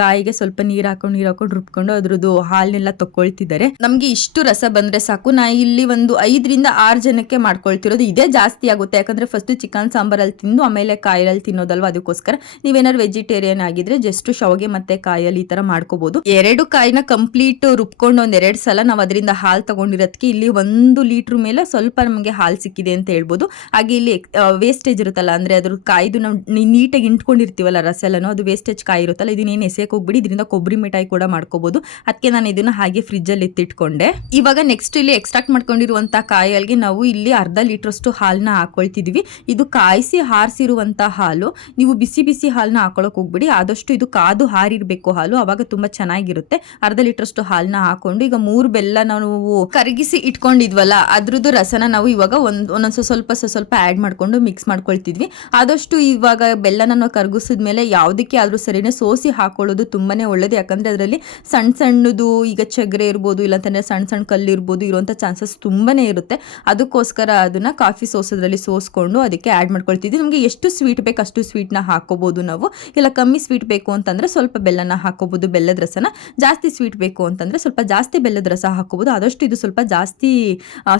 ಕಾಯಿಗೆ ಸ್ವಲ್ಪ ನೀರು ಹಾಕೊಂಡು ನೀರು ಹಾಕೊಂಡು ರುಬ್ಕೊಂಡು ಅದ್ರದ್ದು ಹಾಲನ್ನೆಲ್ಲ ತಕ್ಕೊಳ್ತಿದ್ದಾರೆ ನಮಗೆ ಇಷ್ಟು ರಸ ಬಂದ್ರೆ ಸಾಕು. ನಾ ಇಲ್ಲಿ ಒಂದು ಐದರಿಂದ ಆರು ಜನಕ್ಕೆ ಮಾಡ್ಕೊಳ್ತಿರೋದು. ಇದೇ ಜಾಸ್ತಿ ಆಗುತ್ತೆ. ಯಾಕಂದ್ರೆ ಫಸ್ಟ್ ಚಿಕನ್ ಸಾಂಬಾರಲ್ಲಿ ತಿಂದು ಆಮೇಲೆ ಕಾಯಲ್ಲಿ ತಿನ್ನೋದಲ್ವಾ ಅದಕ್ಕೋಸ್ಕರ? ನೀವೇನಾದ್ರು ವೆಜಿಟೇರಿಯನ್ ಆಗಿದ್ರೆ ಜಸ್ಟ್ ಶಾವಿಗೆ ಮತ್ತೆ ಕಾಯಲ್ಲಿ ಈ ತರ ಮಾಡ್ಕೋಬಹುದು ಎರಡು ಕಾಯಿನ ಕಂಪ್ಲೀಟ್ ರುಬ್ಕೊಂಡು ಒಂದ್ ಎರಡು ಸಲ ನಾವು ಅದರಿಂದ ಹಾಲು ತಗೊಂಡಿರೋದಕ್ಕೆ ಇಲ್ಲಿ ಒಂದು ಲೀಟರ್ ಮೇಲೆ ಸ್ವಲ್ಪ ನಮಗೆ ಹಾಲು ಸಿಕ್ಕಿದೆ ಅಂತ ಹೇಳ್ಬೋದು. ಹಾಗೆ ಇಲ್ಲಿ ವೇಸ್ಟೇಜ್ ಇರುತ್ತಲ್ಲ, ಅಂದ್ರೆ ಅದ್ರ ಕಾಯ್ದು ನಾವು ನೀಟಾಗಿ ಇಂಟ್ಕೊಂಡಿರ್ತೀವಲ್ಲ ರಸ ಅದು ವೇಸ್ಟೇಜ್ ಕಾಯಿ ಇರುತ್ತಲ್ಲ ಇದನ್ನೇನು ಎಸೆಯಕ್ಕೆ ಹೋಗ್ಬಿಡಿ, ಇದರಿಂದ ಕೊಬ್ಬರಿ ಮಿಠಾಯಿ ಕೂಡ ಮಾಡ್ಕೋಬಹುದು ಅದಕ್ಕೆ ನಾನು ಇದನ್ನ ಹಾಗೆ ಫ್ರಿಜ್ ಅಲ್ಲಿ ಎತ್ತಿಟ್ಕೊಂಡೆ ಇವಾಗ ನೆಕ್ಸ್ಟ್ ಇಲ್ಲಿ ಎಕ್ಸ್ಟ್ರಾಕ್ಟ್ ಮಾಡ್ಕೊಂಡಿರುವಂತಹ ಕಾಯಿಗೆ ನಾವು ಇಲ್ಲಿ ಅರ್ಧ ಲೀಟರ್ ಅಷ್ಟು ಹಾಲನ್ನ ಹಾಕೊಳ್ತಿದೀವಿ. ಇದು ಕಾಯಿಸಿ ಹಾರಿಸಿರುವಂಥ ಹಾಲು ನೀವು ಬಿಸಿ ಬಿಸಿ ಹಾಲನ್ನ ಹಾಕೊಳ್ಳೋಕೆ ಹೋಗ್ಬಿಡಿ. ಆದಷ್ಟು ಇದು ಕಾದು ಹಾರಿರಬೇಕು ಹಾಲು, ಅವಾಗ ತುಂಬ ಚೆನ್ನಾಗಿರುತ್ತೆ. ಅರ್ಧ ಲೀಟ್ರಷ್ಟು ಹಾಲನ್ನ ಹಾಕೊಂಡು ಈಗ ಮೂರು ಬೆಲ್ಲ ನಾವು ಕರಗಿಸಿ ಇಟ್ಕೊಂಡಿದ್ವಲ್ಲ, ಅದ್ರದ್ದು ರಸನ ನಾವು ಇವಾಗ ಒಂದು ಒಂದೊಂದು ಸ್ವಲ್ಪ ಸ್ವ- ಸ್ವಲ್ಪ ಆ್ಯಡ್ ಮಾಡಿಕೊಂಡು ಮಿಕ್ಸ್ ಮಾಡ್ಕೊಳ್ತಿದ್ವಿ. ಆದಷ್ಟು ಇವಾಗ ಬೆಲ್ಲನ ನಾವು ಕರಗಿಸಿದ ಮೇಲೆ ಯಾವುದಕ್ಕೆ ಆದರೂ ಸರಿನೇ ಸೋಸಿ ಹಾಕೊಳ್ಳೋದು ತುಂಬಾ ಒಳ್ಳೇದು. ಯಾಕಂದರೆ ಅದರಲ್ಲಿ ಸಣ್ಣ ಸಣ್ಣದು ಈಗ ಚಗರೆ ಇರ್ಬೋದು, ಇಲ್ಲಾಂತಂದರೆ ಸಣ್ಣ ಸಣ್ಣ ಕಲ್ಲು ಇರ್ಬೋದು ಇರುವಂಥ ಚಾನ್ಸಸ್ ತುಂಬಾ ಇರುತ್ತೆ. ಅದಕ್ಕೋಸ್ಕರ ಅದನ್ನು ಕಾಫಿ ಸೋಸೋದ್ರಲ್ಲಿ ಸೋಸ್ಕೊಂಡು ಅದಕ್ಕೆ ಆ್ಯಡ್ ಮಾಡ್ಕೊಳ್ತಿದ್ವಿ. ನಮಗೆ ಎಷ್ಟು ಸ್ವೀಟ್ ಬೇಕು ಅಷ್ಟು ಸ್ವೀಟ್ನ ಹಾಕೋಬೋದು ನಾವು. ಇಲ್ಲ ಕಮ್ಮಿ ಸ್ವೀಟ್ ಬೇಕು ಅಂತಂದ್ರೆ ಸ್ವಲ್ಪ ಬೆಲ್ಲನ ಹಾಕೋಬೋದು, ಬೆಲ್ಲದ ರಸನ. ಜಾಸ್ತಿ ಸ್ವೀಟ್ ಬೇಕು ಅಂತಂದ್ರೆ ಸ್ವಲ್ಪ ಜಾಸ್ತಿ ಬೆಲ್ಲದ ರಸ ಹಾಕೋಬೋದು. ಆದಷ್ಟು ಇದು ಸ್ವಲ್ಪ ಜಾಸ್ತಿ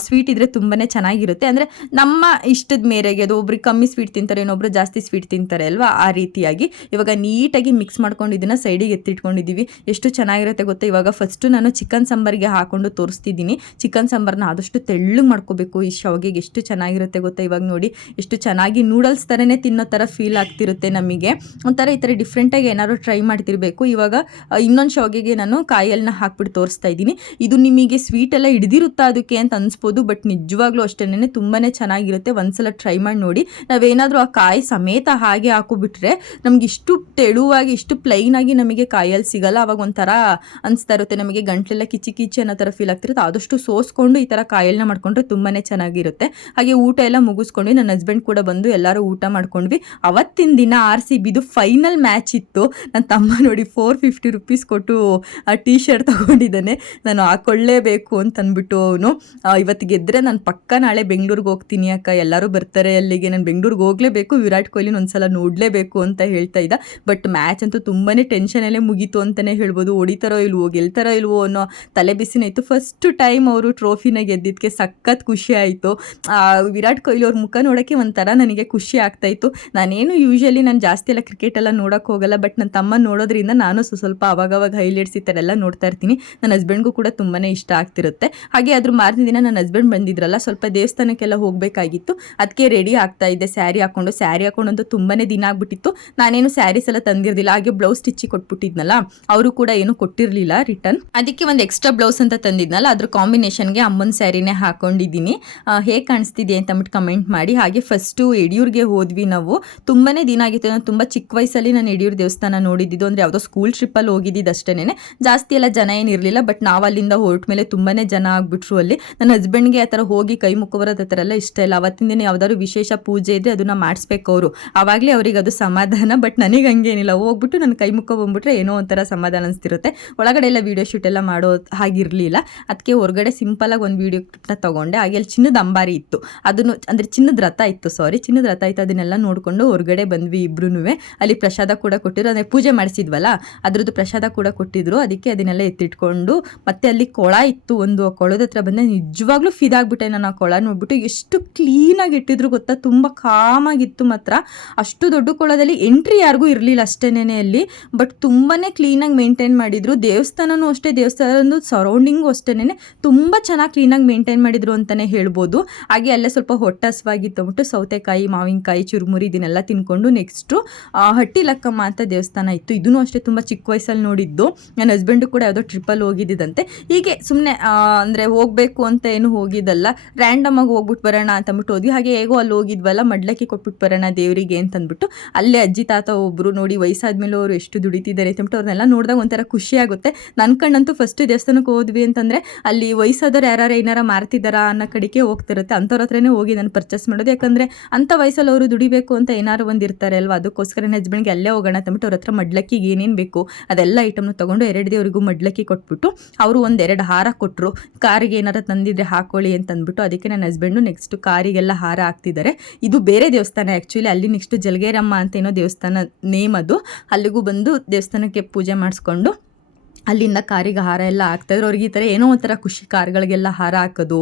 ಸ್ವೀಟ್ ಇದ್ರೆ ತುಂಬಾನೇ ಚೆನ್ನಾಗಿರುತ್ತೆ. ಅಂದರೆ ನಮ್ಮ ಇಷ್ಟದ ಮೇರೆಗೆ ಅದು ಒಬ್ರಿಗೆ ಕಮ್ಮಿ ಸ್ವೀಟ್ ತಿಂತಾರೆ, ಇನ್ನೊಬ್ರು ಜಾಸ್ತಿ ಸ್ವೀಟ್ ತಿಂತಾರೆ ಅಲ್ವಾ? ಆ ರೀತಿಯಾಗಿ ಇವಾಗ ನೀಟಾಗಿ ಮಿಕ್ಸ್ ಮಾಡ್ಕೊಂಡು ಇದನ್ನ ಸೈಡಿಗೆ ಎತ್ತಿಟ್ಕೊಂಡಿದ್ದೀವಿ ಎಷ್ಟು ಚೆನ್ನಾಗಿರುತ್ತೆ ಗೊತ್ತಾ? ಇವಾಗ ಫಸ್ಟು ನಾನು ಚಿಕನ್ ಸಾಂಬಾರಿಗೆ ಹಾಕೊಂಡು ತೋರಿಸ್ತಿದ್ದೀನಿ. ಚಿಕನ್ ಸಾಂಬಾರ್ನ ಆದಷ್ಟು ತೆಳ್ಳಗೆ ಮಾಡ್ಕೋಬೇಕು. ಈ ಶಾವಿಗೆಗೆ ಎಷ್ಟು ಚೆನ್ನಾಗಿರುತ್ತೆ ಗೊತ್ತಾ? ಇವಾಗ ನೋಡಿ, ಎಷ್ಟು ನೂಡಲ್ಸ್ ಥರನೇ ತಿನ್ನೋ ಥರ ಫೀಲ್ ಆಗ್ತಿರುತ್ತೆ ನಮಗೆ. ಒಂಥರ ಈ ಥರ ಡಿಫ್ರೆಂಟಾಗಿ ಏನಾದ್ರು ಟ್ರೈ ಮಾಡ್ತಿರಬೇಕು. ಇವಾಗ ಇನ್ನೊಂದು ಶಾವಿಗೆಗೆ ನಾನು ಕಾಯಲ್ನ ಹಾಕ್ಬಿಟ್ಟು ತೋರಿಸ್ತಾ ಇದ್ದೀನಿ. ಇದು ನಿಮಗೆ ಸ್ವೀಟ್ ಎಲ್ಲ ಹಿಡಿದಿರುತ್ತಾ ಅದಕ್ಕೆ ಅಂತ ಅನ್ಸ್ಬೋದು ಬಟ್ ನಿಜವಾಗ್ಲೂ ಅಷ್ಟೇನೆ ತುಂಬಾ ಚೆನ್ನಾಗಿರುತ್ತೆ. ಒಂದ್ಸಲ ಟ್ರೈ ಮಾಡಿ ನೋಡಿ. ನಾವೇನಾದರೂ ಆ ಕಾಯಿ ಸಮೇತ ಹಾಗೆ ಹಾಕೋಬಿಟ್ರೆ ನಮ್ಗೆ ಇಷ್ಟು ತೆಳುವಾಗಿ, ಇಷ್ಟು ಪ್ಲೈನ್ ಆಗಿ ನಮಗೆ ಕಾಯಲ್ಲಿ ಸಿಗಲ್ಲ. ಅವಾಗ ಒಂಥರ ಅನಿಸ್ತಾ ಇರುತ್ತೆ ನಮಗೆ ಗಂಟ್ಲೆಲ್ಲ ಕಿಚಿ ಕಿಚಿ ಅನ್ನೋ ಥರ ಫೀಲ್ ಆಗ್ತಿರುತ್ತೆ. ಆದಷ್ಟು ಸೋಸ್ಕೊಂಡು ಈ ಥರ ಕಾಯಲ್ನ ಮಾಡ್ಕೊಂಡ್ರೆ ತುಂಬಾ ಚೆನ್ನಾಗಿರುತ್ತೆ. ಹಾಗೆ ಊಟ ಎಲ್ಲ ಮುಗಿಸ್ಕೊಂಡು ನನ್ನ ಹಸ್ಬೆಂಡ್ ಕೂಡ ಬಂದು ಎಲ್ಲರೂ ಊಟ ಮಾಡ್ಕೊಂಡ್ವಿ. ಅವತ್ತಿನ ದಿನ ಆರ್ ಸಿ ಬಿದು ಫೈನಲ್ ಮ್ಯಾಚ್ ಇತ್ತು. ನನ್ನ ತಮ್ಮ ನೋಡಿ ಫೋರ್ ಫಿಫ್ಟಿ ರುಪೀಸ್ ಕೊಟ್ಟು, ಆ ಟೀ ಶರ್ಟ್ ತಗೊಂಡಿದ್ದಾನೆ. ನಾನು ಹಾಕೊಳ್ಳೇಬೇಕು ಅಂತ ಅಂದ್ಬಿಟ್ಟು ಅವನು ಇವತ್ತು ಗೆದ್ದರೆ ನಾನು ಪಕ್ಕ ನಾಳೆ ಬೆಂಗಳೂರಿಗೆ ಹೋಗ್ತೀನಿ ಅಕ್ಕ. ಎಲ್ಲರೂ ಬರ್ತಾರೆ ಅಲ್ಲಿಗೆ. ನಾನು ಬೆಂಗಳೂರಿಗೆ ಹೋಗಲೇಬೇಕು. ವಿರಾಟ್ ಕೊಹ್ಲಿನ ಒಂದ್ಸಲ ನೋಡಲೇಬೇಕು ಅಂತ ಹೇಳ್ತಾ ಇದ್ದ. ಬಟ್ ಮ್ಯಾಚ್ ಅಂತೂ ತುಂಬಾ ಟೆನ್ಷನಲ್ಲೇ ಮುಗೀತು ಅಂತಲೇ ಹೇಳ್ಬೋದು. ಹೊಡಿತಾರೋ ಇಲ್ವೋ, ಗೆಲ್ತಾರೋ ಇಲ್ವೋ ಅನ್ನೋ ತಲೆ ಬಿಸಿನ ಇತ್ತು. ಫಸ್ಟ್ ಟೈಮ್ ಅವರು ಟ್ರೋಫಿನ ಗೆದ್ದಿದ್ದಕ್ಕೆ ಸಖತ್ ಖುಷಿ ಆಯಿತು. ವಿರಾಟ್ ಕೊಹ್ಲಿ ಅವ್ರ ಮುಖ ನೋಡೋಕ್ಕೆ ಒಂಥರ ನನಗೆ ಖುಷಿ ಆಗ್ತಾ ಇತ್ತು ನಾನೇನು ಯೂಶಲಿ ನಾನು ಜಾಸ್ತಿ ಎಲ್ಲ ಕ್ರಿಕೆಟ್ ಎಲ್ಲ ನೋಡೋಕೆ ಹೋಗಲ್ಲ ಬಟ್ ನನ್ನ ತಮ್ಮ ನೋಡೋದ್ರಿಂದ ನಾನು ಸ್ವಲ್ಪ ಅವಾಗವಾಗ ಹೈಲೈಟ್ಸ್ ಈ ಥರ ಎಲ್ಲ ನೋಡ್ತಾ ಇರ್ತೀನಿ. ನನ್ನ ಹಸ್ಬೆಂಡ್ಗೂ ಕೂಡ ತುಂಬಾ ಇಷ್ಟ ಆಗ್ತಿರುತ್ತೆ. ಹಾಗೆ ಅದ್ರ ಮಾರನೇ ದಿನ ನನ್ನ ಹಸ್ಬೆಂಡ್ ಬಂದಿದ್ರಲ್ಲ, ಸ್ವಲ್ಪ ದೇವಸ್ಥಾನಕ್ಕೆಲ್ಲ ಹೋಗಬೇಕಾಗಿತ್ತು. ಅದಕ್ಕೆ ರೆಡಿ ಆಗ್ತಾ ಇದ್ದೆ ಸ್ಯಾರಿ ಹಾಕೊಂಡು. ಸ್ಯಾರಿ ಹಾಕೊಂಡಂತೂ ತುಂಬಾ ದಿನ ಆಗ್ಬಿಟ್ಟಿತ್ತು. ನಾನೇನು ಸ್ಯಾರೀಸ್ ಎಲ್ಲ ತಂದಿರಲಿಲ್ಲ ಹಾಗೆ ಬ್ಲೌಸ್ ಸ್ಟಿಚ್ಚಿ ಕೊಟ್ಬಿಟ್ಟಿದ್ನಲ್ಲ, ಅವರು ಕೂಡ ಏನು ಕೊಟ್ಟಿರಲಿಲ್ಲ ರಿಟರ್ನ್ ಅದಕ್ಕೆ ಒಂದು ಎಕ್ಸ್ಟ್ರಾ ಬ್ಲೌಸ್ ಅಂತ ತಂದಿದ್ನಲ್ಲ, ಅದ್ರ ಕಾಂಬಿನೇಷನ್ಗೆ ಅಮ್ಮನ ಸ್ಯಾರಿನೇ ಹಾಕೊಂಡಿದ್ದೀನಿ. ಹೇಗೆ ಕಾಣಿಸ್ತಿದೆ ಅಂತ ಅಂದ್ಬಿಟ್ಟು ಕಮೆಂಟ್ ಮಾಡಿ. ಹಾಗೆ ಫಸ್ಟು ಯಡಿಯೂರ್ಗೆ ಹೋದ್ವಿ ನಾವು. ತುಂಬಾ ದಿನ ಆಗಿತ್ತು. ನಾನು ತುಂಬ ಚಿಕ್ಕ ವಯಸ್ಸಲ್ಲಿ ನಾನು ಯಡಿಯೂರು ದೇವಸ್ಥಾನ ನೋಡಿದ್ದು ಅಂದರೆ ಯಾವುದೋ ಸ್ಕೂಲ್ ಟ್ರಿಪ್ಪಲ್ಲಿ ಹೋಗಿದ್ದು ಅಷ್ಟೇನೆ. ಜಾಸ್ತಿ ಎಲ್ಲ ಜನ ಏನಿರಲಿಲ್ಲ ಬಟ್ ನಾವು ಅಲ್ಲಿಂದ ಹೊರಟ ಮೇಲೆ ತುಂಬಾ ಜನ ಆಗಿಬಿಟ್ರು ಅಲ್ಲಿ. ನನ್ನ ಹಸ್ಬೆಂಡ್ಗೆ ಆ ಥರ ಹೋಗಿ ಕೈ ಮುಖ ಬರೋದು ಆ ಥರ ಎಲ್ಲ ಇಷ್ಟ ಇಲ್ಲ. ಅವತ್ತಿನ ದಿನ ಯಾವ್ದಾದ್ರು ವಿಶೇಷ ಪೂಜೆ ಇದ್ದರೆ ಅದನ್ನ ಮಾಡಿಸ್ಬೇಕು ಅವರು. ಆವಾಗಲೇ ಅವ್ರಿಗೆ ಅದು ಸಮಾಧಾನ. ಬಟ್ ನನಗೆ ಹಂಗೇನಿಲ್ಲ. ಹೋಗ್ಬಿಟ್ಟು ನನ್ನ ಕೈ ಮುಖ ಬಂದ್ಬಿಟ್ರೆ ಏನೋ ಒಂಥರ ಸಮಾಧಾನ ಅನಿಸ್ತಿರುತ್ತೆ. ಒಳಗಡೆ ಎಲ್ಲ ವೀಡಿಯೋ ಶೂಟ್ ಎಲ್ಲ ಮಾಡೋ ಹಾಗಿರಲಿಲ್ಲ. ಅದಕ್ಕೆ ಹೊರಗಡೆ ಸಿಂಪಲ್ ಆಗಿ ಒಂದು ವೀಡಿಯೋ ಕ್ಲಿಪ್ನ ತೊಗೊಂಡೆ. ಹಾಗೆ ಅಲ್ಲಿ ಚಿನ್ನದ ಅಂಬಾರಿ ಇತ್ತು. ಅದನ್ನು ಅಂದರೆ ಚಿನ್ನದ ರಥ ಇತ್ತು ಸಾರಿ ಚಿನ್ನದ ರಥ ಇತ್ತು ಅದನ್ನೆಲ್ಲ ನೋಡಿಕೊಂಡು ಹೊರಗಡೆ ಬಂದ್ವಿ ಇಬ್ರು ಅಲ್ಲಿ ಪ್ರಸಾದ ಕೂಡ ಕೊಟ್ಟಿದ್ರು, ಅಂದರೆ ಪೂಜೆ ಮಾಡಿಸಿದ್ವಲ್ಲ, ಅದರದ್ದು ಪ್ರಸಾದ ಕೂಡ ಕೊಟ್ಟಿದ್ರು. ಅದಕ್ಕೆ ಅದನ್ನೆಲ್ಲ ಎತ್ತಿಟ್ಕೊಂಡು, ಮತ್ತೆ ಅಲ್ಲಿ ಕೊಳ ಇತ್ತು ಒಂದು ಕೊಳದ ಹತ್ರ ಬಂದೆ ನಿಜವಾಗ್ಲೂ ಫಿದಾಗ್ಬಿಟ್ಟೆ ನಾನು ಆ ಕೊಳ ನೋಡ್ಬಿಟ್ಟು. ಎಷ್ಟು ಕ್ಲೀನಾಗಿ ಇಟ್ಟಿದ್ರು ಗೊತ್ತಾ? ತುಂಬ ಕಾಮಾಗಿತ್ತು ಮಾತ್ರ. ಅಷ್ಟು ದೊಡ್ಡ ಕೊಳದಲ್ಲಿ ಎಂಟ್ರಿ ಯಾರಿಗೂ ಇರಲಿಲ್ಲ ಅಷ್ಟೇನೆ ಅಲ್ಲಿ. ಬಟ್ ತುಂಬಾ ಕ್ಲೀನಾಗಿ ಮೇಂಟೈನ್ ಮಾಡಿದ್ರು. ದೇವಸ್ಥಾನನೂ ಅಷ್ಟೇ ದೇವಸ್ಥಾನದ ಸರೌಂಡಿಂಗು ಅಷ್ಟೇನೆ ತುಂಬ ಚೆನ್ನಾಗಿ ಕ್ಲೀನಾಗಿ ಮೇಂಟೈನ್ ಮಾಡಿದ್ರು ಅಂತಲೇ ಹೇಳ್ಬೋದು. ಹಾಗೆ ಅಲ್ಲೇ ಸ್ವಲ್ಪ ಹೊಟ್ಟಸವಾಗಿತ್ತು ಅಂದ್ಬಿಟ್ಟು ಅಂದ್ಬಿಟ್ಟು ಸೌತೆಕಾಯಿ ಮಾವಿನಕಾಯಿ ಚುರುಮುರಿ ಇದನ್ನೆಲ್ಲ ತಿನ್ಕೊಂಡು ನೆಕ್ಸ್ಟು ಹಟ್ಟಿ ಲಕ್ಕಮ್ಮ ಅಂತ ದೇವಸ್ಥಾನ ಇತ್ತು. ಇದೂ ಅಷ್ಟೇ ತುಂಬ ಚಿಕ್ಕ ವಯಸ್ಸಲ್ಲಿ ನೋಡಿದ್ದು. ನನ್ನ ಹಸ್ಬೆಂಡು ಕೂಡ ಯಾವುದೋ ಟ್ರಿಪ್ಪಲ್ಲಿ ಹೋಗಿದ್ದಂತೆ ಹೀಗೆ ಸುಮ್ಮನೆ ಅಂದರೆ ಹೋಗಬೇಕು ಅಂತ ಏನು ಹೋಗಿದ್ದಲ್ಲ. ರ್ಯಾಂಡಮ್ ಆಗಿ ಹೋಗ್ಬಿಟ್ಟು ಬರೋಣ ಅಂತ ಅಂದ್ಬಿಟ್ಟು ಹೋದ್ವಿ. ಹಾಗೆ ಹೇಗೋ ಅಲ್ಲಿ ಹೋಗಿದ್ವಲ್ಲ, ಮಡ್ಲಕ್ಕಿ ಕೊಟ್ಬಿಟ್ಟು ಬರೋಣ ದೇವರಿಗೆ ಅಂತಂದ್ಬಿಟ್ಟು ಅಲ್ಲೇ ಅಜ್ಜಿ, ತಾತ ಒಬ್ಬರು ನೋಡಿ ವಯಸ್ಸಾದ್ಮೇಲೆ ಅವರು ಎಷ್ಟು ದುಡಿತಿದ್ದಾರೆ ಅಂತಂದ್ಬಿಟ್ಟು ಅವ್ರನ್ನೆಲ್ಲ ನೋಡಿದಾಗ ಒಂಥರ ಖುಷಿ ಆಗುತ್ತೆ. ನನ್ನ ಕಣ್ಣಂತೂ ಫಸ್ಟ್ ದೇವಸ್ಥಾನಕ್ಕೆ ಹೋದ್ವಿ ಅಂತಂದರೆ ಅಲ್ಲಿ ವಯಸ್ಸಾದವ್ರು ಯಾರು ಏನಾರ ಮಾರ್ತಿದ್ದಾರಾ ಅನ್ನೋ ಕಡೆಗೆ ಹೋಗ್ತಿರುತ್ತೆ. ಅಂಥವ್ರ ಹತ್ರನೇ ಹೋಗಿ ನಾನು ಪರ್ಚೇಸ್ ಮಾಡೋದು. ಯಾಕಂದರೆ ಅಂಥ ವಯಸ್ಸಲ್ಲಿ ಅವರು ದುಡಿಬೇಕು ಅಂತ ಏನಾರು ಒಂದು ಇರ್ತಾರೆ ಅಲ್ವಾ? ಅದಕ್ಕೋಸ್ಕರ ನನ್ನ ಹಸ್ಬೆಂಡ್ಗೆ ಅಲ್ಲೇ ಹೋಗೋಣ ತಂದ್ಬಿಟ್ಟು ಅವ್ರ ಹತ್ರ ಮಡ್ಲಕ್ಕಿಗೆ ಏನೇನು ಬೇಕು ಅದೆಲ್ಲ ಐಟಮ್ನ ತೊಗೊಂಡು ಎರಡು ದೇವರಿಗೂ ಮಡ್ಲಕ್ಕಿ ಕೊಟ್ಬಿಟ್ಟು ಅವರು ಒಂದೆರಡು ಹಾರ ಕೊಟ್ಟರು ಕಾರಿಗೆ ಏನಾರ ತಂದಿದ್ರೆ ಹಾಕೊಳ್ಳಿ ಅಂತ ಅಂದ್ಬಿಟ್ಟು ಅದಕ್ಕೆ ನನ್ನ ಹಸ್ಬೆಂಡು ನೆಕ್ಸ್ಟ್ ಕಾರಿಗೆಲ್ಲ ಹಾರ ಹಾಕ್ತಿದ್ದಾರೆ. ಇದು ಬೇರೆ ದೇವಸ್ಥಾನ ಆ್ಯಕ್ಚುಲಿ ಅಲ್ಲಿ ನೆಕ್ಸ್ಟ್ ಜಲಗೇರಮ್ಮ ಅಂತ ಏನೋ ದೇವಸ್ಥಾನ ನೇಮ್ ಅದು. ಅಲ್ಲಿಗೂ ಬಂದು ದೇವಸ್ಥಾನಕ್ಕೆ ಪೂಜೆ ಮಾಡಿಸ್ಕೊಂಡು ಅಲ್ಲಿಂದ ಕಾರಿಗೆ ಹಾರ ಎಲ್ಲ ಹಾಕ್ತಾಯಿದ್ರು ಅವ್ರಿಗೆ ಈ ಥರ ಏನೋ ಒಂಥರ ಖುಷಿ ಕಾರ್ಗಳಿಗೆಲ್ಲ ಹಾರ ಹಾಕೋದು.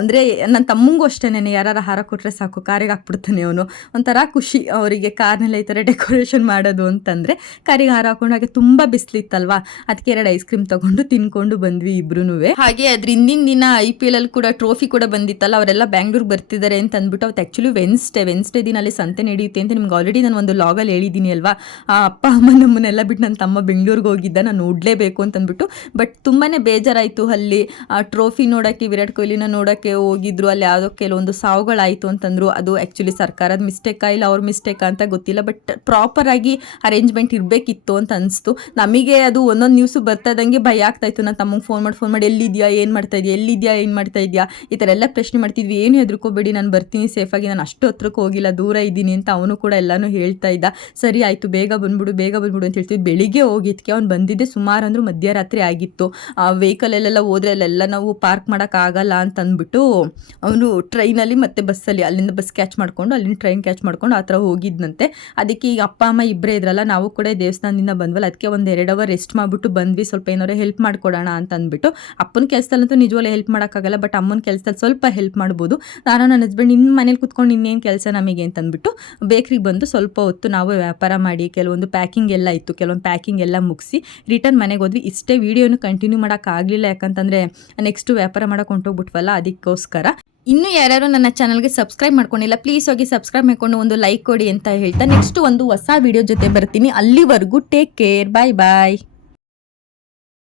ಅಂದರೆ ನನ್ನ ತಮ್ಮಂಗೂ ಅಷ್ಟೇನೆ ಯಾರು ಹಾರ ಕೊಟ್ಟರೆ ಸಾಕು, ಕಾರಿಗೆ ಹಾಕ್ಬಿಡ್ತಾನೆ ಅವನು. ಒಂಥರ ಖುಷಿ ಅವರಿಗೆ ಕಾರ್ನೆಲ್ಲ ಈ ಥರ ಡೆಕೋರೇಷನ್ ಮಾಡೋದು ಅಂತಂದರೆ, ಕಾರಿಗೆ ಹಾರ ಹಾಕೊಂಡು ಹಾಗೆ ತುಂಬ ಬಿಸಿಲಿತ್ತಲ್ವಾ? ಅದಕ್ಕೆ ಎರಡು ಐಸ್ ಕ್ರೀಮ್ ತೊಗೊಂಡು ತಿನ್ಕೊಂಡು ಬಂದ್ವಿ ಇಬ್ರು ಹಾಗೆ ಅದ್ರ ಹಿಂದಿನ ದಿನ ಐ ಪಿ ಎಲ್ ಅಲ್ಲಿ ಕೂಡ ಟ್ರೋಫಿ ಕೂಡ ಬಂದಿತ್ತಲ್ಲ, ಅವರೆಲ್ಲ ಬ್ಯಾಂಗ್ಳೂರ್ ಬರ್ತಿದ್ದಾರೆ ಅಂತ ಅಂದ್ಬಿಟ್ಟು ಅವತ್ತು ಆ್ಯಕ್ಚುಲಿ ವೆನ್ಸ್ಡೇ ವೆನ್ಸ್ಡೇ ದಿನ ಅಲ್ಲಿ ಸಂತೆ ನಡೆಯುತ್ತೆ ಅಂತ ನಿಮ್ಗೆ ಆಲ್ರೆಡಿ ನಾನು ಒಂದು ಲಾಗಲ್ಲಿ ಹೇಳಿದ್ದೀನಿ ಅಲ್ವಾ? ಆ ಅಪ್ಪ, ಅಮ್ಮ ನಮ್ಮನ್ನೆಲ್ಲ ಬಿಟ್ಟು ನನ್ನ ತಮ್ಮ ಬೆಂಗಳೂರಿಗೆ ಹೋಗಿದ್ದ ನಾನು ನೋಡಲೇ ಹೋಗಲೇಬೇಕು ಅಂತಂದ್ಬಿಟ್ಟು. ಬಟ್ ತುಂಬಾ ಬೇಜಾರಾಯಿತು ಅಲ್ಲಿ, ಆ ಟ್ರೋಫಿ ನೋಡೋಕ್ಕೆ, ವಿರಾಟ್ ಕೊಹ್ಲಿನ ನೋಡೋಕ್ಕೆ ಹೋಗಿದ್ರು. ಅಲ್ಲಿ ಯಾವುದೋ ಕೆಲವೊಂದು ಸಾವುಗಳಾಯಿತು ಅಂತಂದ್ರು. ಅದು ಆ್ಯಕ್ಚುಲಿ ಸರ್ಕಾರದ ಮಿಸ್ಟೇಕಾ ಇಲ್ಲ ಅವ್ರ ಮಿಸ್ಟೇಕಾ ಅಂತ ಗೊತ್ತಿಲ್ಲ. ಬಟ್ ಪ್ರಾಪರ್ ಆಗಿ ಅರೇಂಜ್ಮೆಂಟ್ ಇರಬೇಕಿತ್ತು ಅಂತ ಅನಿಸ್ತು. ನಮಗೆ ಅದು ಒಂದೊಂದು ನ್ಯೂಸು ಬರ್ತಾ ಇದ್ದಂಗೆ ಭಯ ಆಗ್ತಾಯಿತ್ತು ನಾನು ತಮ್ಮಗೆ ಫೋನ್ ಮಾಡಿ ಫೋನ್ ಮಾಡಿ, ಎಲ್ಲಿದ್ಯಾ, ಏನು ಮಾಡ್ತಾ ಇದೆಯಾ, ಎಲ್ಲಿದ್ಯಾ, ಏನು ಮಾಡ್ತಾ ಇದೆಯಾ? ಈ ಥರ ಎಲ್ಲ ಪ್ರಶ್ನೆ ಮಾಡ್ತಿದ್ವಿ. ಏನು ಹೆದರ್ಕೋಬೇಡಿ, ನಾನು ಬರ್ತೀನಿ ಸೇಫಾಗಿ ನಾನು ಅಷ್ಟು ಹತ್ರಕ್ಕೆ ಹೋಗಿಲ್ಲ, ದೂರ ಇದ್ದೀನಿ ಅಂತ ಅವನು ಕೂಡ ಎಲ್ಲನೂ ಹೇಳ್ತಾ ಇದ್ದ. ಸರಿ, ಆಯಿತು, ಬೇಗ ಬಂದ್ಬಿಡು ಬೇಗ ಬಂದ್ಬಿಡು ಅಂತ ಹೇಳ್ತಿದ್ವಿ. ಬೆಳಿಗ್ಗೆ ಹೋಗಿದ್ಕೆ, ಅವ್ನು ಬಂದಿದ್ದೆ ಸುಮಾರು ಅಂದರೂ ಮಧ್ಯರಾತ್ರಿ ಆಗಿತ್ತು. ಆ ವೆಹಿಕಲಲ್ಲೆಲ್ಲ ಹೋದ್ರೆ ಅಲ್ಲೆಲ್ಲ ನಾವು ಪಾರ್ಕ್ ಮಾಡೋಕ್ಕಾಗಲ್ಲ ಅಂತ ಅಂದ್ಬಿಟ್ಟು ಅವನು ಟ್ರೈನಲ್ಲಿ ಮತ್ತು ಬಸ್ಸಲ್ಲಿ ಅಲ್ಲಿಂದ ಬಸ್ ಕ್ಯಾಚ್ ಮಾಡ್ಕೊಂಡು, ಅಲ್ಲಿಂದ ಟ್ರೈನ್ ಕ್ಯಾಚ್ ಮಾಡ್ಕೊಂಡು ಆ ಥರ ಹೋಗಿದ್ನಂತೆ. ಅದಕ್ಕೆ ಈಗ ಅಪ್ಪ, ಅಮ್ಮ ಇಬ್ಬರೇ ಇದ್ರಲ್ಲ, ನಾವು ಕೂಡ ದೇವಸ್ಥಾನದಿಂದ ಬಂದ್ವಲ್ಲ, ಅದಕ್ಕೆ ಒಂದು ಎರಡು ಅವರ್ ರೆಸ್ಟ್ ಮಾಡಿಬಿಟ್ಟು ಬಂದ್ವಿ. ಸ್ವಲ್ಪ ಏನಾರು ಹೆಲ್ಪ್ ಮಾಡ್ಕೊಡೋಣ ಅಂತ ಅಂದ್ಬಿಟ್ಟು ಅಪ್ಪನ ಕೆಲಸದಲ್ಲಂತೂ ನಿಜವಲ್ಲ ಹೆಲ್ಪ್ ಮಾಡೋಕ್ಕಾಗಲ್ಲ ಬಟ್ ಅಮ್ಮನ ಕೆಲಸದಲ್ಲಿ ಸ್ವಲ್ಪ ಹೆಲ್ಪ್ ಮಾಡ್ಬೋದು. ನಾನು ನನ್ನ ಹಸ್ಬೆಂಡ್ ಇನ್ನು ಮನೇಲಿ ಕುತ್ಕೊಂಡು ಇನ್ನೇನು ಕೆಲಸ ನಮಗೆ ಅಂತ ಅಂದ್ಬಿಟ್ಟು ಬೇಕ್ರಿಗೆ ಬಂದು ಸ್ವಲ್ಪ ಹೊತ್ತು ನಾವು ವ್ಯಾಪಾರ ಮಾಡಿ, ಕೆಲವೊಂದು ಪ್ಯಾಕಿಂಗ್ ಎಲ್ಲ ಇತ್ತು, ಕೆಲವೊಂದು ಪ್ಯಾಕಿಂಗ್ ಎಲ್ಲ ಮುಗಿಸಿ ರಿಟರ್ನ್ ಮನೆಗೆ ಹೋದ್ವಿ. ಇಷ್ಟೇ ವೀಡಿಯೋನು ಕಂಟಿನ್ಯೂ ಮಾಡೋಕ್ಕಾಗಲಿಲ್ಲ ಯಾಕಂತಂದರೆ ನೆಕ್ಸ್ಟು ವ್ಯಾಪಾರ ಮಾಡೋಕೆ ಹೊಂಟೋಗ್ಬಿಟ್ವಲ್ಲ, ಅದಕ್ಕೋಸ್ಕರ. ಇನ್ನು ಯಾರ್ಯಾರು ನನ್ನ ಚಾನಲ್ಗೆ ಸಬ್ಸ್ಕ್ರೈಬ್ ಮಾಡ್ಕೊಂಡಿಲ್ಲ ಪ್ಲೀಸ್ ಹೋಗಿ ಸಬ್ಸ್ಕ್ರೈಬ್ ಮಾಡಿಕೊಂಡು ಒಂದು ಲೈಕ್ ಕೊಡಿ ಅಂತ ಹೇಳ್ತಾ ನೆಕ್ಸ್ಟ್ ಒಂದು ಹೊಸ ವಿಡಿಯೋ ಜೊತೆ ಬರ್ತೀನಿ. ಅಲ್ಲಿವರೆಗೂ ಟೇಕ್ ಕೇರ್ ಬಾಯ್ ಬಾಯ್